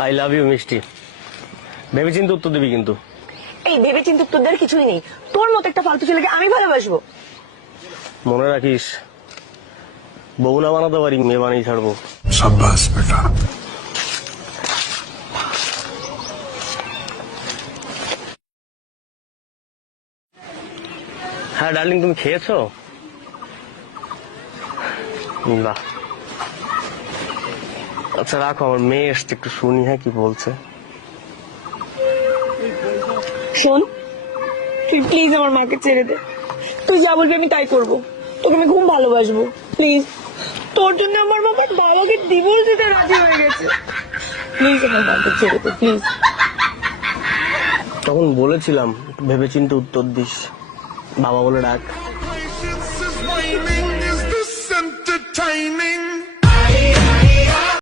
I love you মিষ্টি। ভেবেচিন্তে উত্তর দিবি কিন্তু। এই ভেবে চিন্তে তোর দ্বারা কিছুই নেই। তোর মতো একটা ফালতু ছেলেকে আমি ভালোবাসবো? মনে রাখিস, বউ না বানাতে পারি, মেয়ে বানিয়ে ছাড়বো। शाबाश बेटा। হ্যাঁ ডার্লিং, তুমি খেয়েছো? বাহ, আচ্ছা রাখো, আমার মেয়ে এসছে, একটু শুনি হ্যাঁ কি বলছে। শোন, তুই প্লিজ আমার মাকে ছেড়ে দে। তুই যা বলবি আমি তাই করবো। তোকে আমি খুব ভালোবাসবো, প্লিজ। তোর জন্য আমার বাবাকে ডিভোর্স দিতে রাজি হয়ে গেছে। প্লিজ আমার মাকে ছেড়ে দে, প্লিজ। তখন বলেছিলাম একটু ভেবেচিন্তে উত্তর দিস, বাবা বলে ডাক।